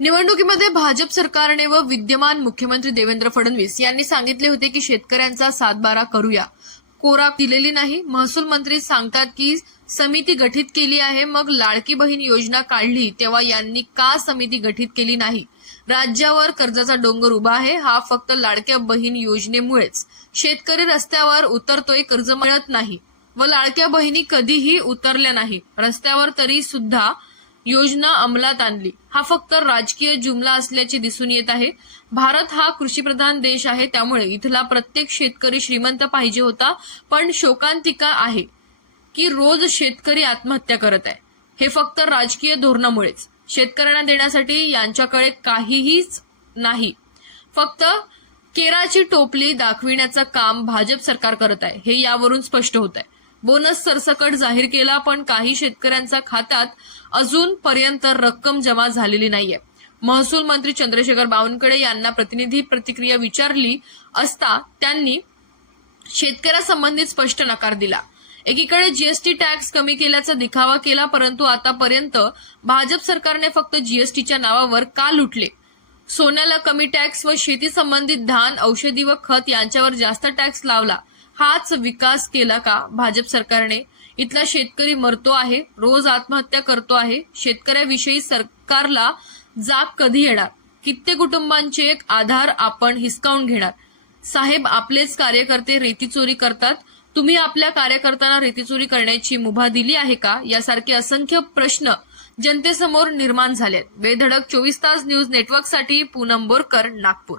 निवडणुकीमध्ये भाजप सरकारने व विद्यमान मुख्यमंत्री देवेंद्र फडणवीस यांनी सांगितले होते की शेतकऱ्यांचा सातबारा करूया. कोरा दिलेली नाही. महसूल मंत्री सांगतात की समिती गठीत केली आहे. मग लाडकी बहीण योजना काढली तेव्हा यांनी का समिती गठीत केली नाही? राज्यावर कर्जाचा डोंगर उभा आहे. हा फक्त लाडक्या बहीण योजनेमुळेच. शेतकरी रस्त्यावर उतरतोय कर्ज मिळत नाही व लाडक्या बहिणी कधीही उतरल्या नाही. रस्त्यावर तरी सुद्धा योजना अंमलात आणली. हा फक्त राजकीय जुमला असल्याचे दिसून येत आहे. भारत हा कृषीप्रधान देश आहे त्यामुळे इथला प्रत्येक शेतकरी श्रीमंत पाहिजे होता पण शोकांतिका आहे की रोज शेतकरी आत्महत्या करत आहे. हे फक्त राजकीय धोरणामुळेच. शेतकऱ्यांना देण्यासाठी यांच्याकडे काहीहीच नाही. फक्त केराची टोपली दाखविण्याचं काम भाजप सरकार करत आहे हे यावरून स्पष्ट होत आहे. बोनस सरसकट जाहीर केला पण काही शेतकऱ्यांच्या खात्यात अजूनपर्यंत रक्कम जमा झालेली नाहीये. महसूल मंत्री चंद्रशेखर बावनकुळे यांना प्रतिनिधी प्रतिक्रिया विचारली असता त्यांनी शेतकऱ्यासंबंधित स्पष्ट नकार दिला. एकीकडे जीएसटी टॅक्स कमी केल्याचा दिखावा केला परंतु आतापर्यंत भाजप सरकारने फक्त जीएसटीच्या नावावर का लुटले? सोन्याला कमी टॅक्स व शेती संबंधित धान औषधी व खत यांच्यावर जास्त टॅक्स लावला. हाच विकास केला का भाजप सरकारने? इथला शेतकरी मरतो आहे रोज आत्महत्या करतो आहे शेतकऱ्याविषयी सरकारला जाग कधी येणार? कित्येक कुटुंबांचे एक आधार आपण हिसकावून घेणार. साहेब आपलेच कार्यकर्ते रेती चोरी करतात. तुम्ही आपल्या कार्यकर्त्यांना रेती चोरी करण्याची मुभा दिली आहे का? यासारखे असंख्य प्रश्न जनतेसमोर निर्माण झालेत. बेधडक चोवीस तास न्यूज नेटवर्कसाठी पूनम बोरकर नागपूर.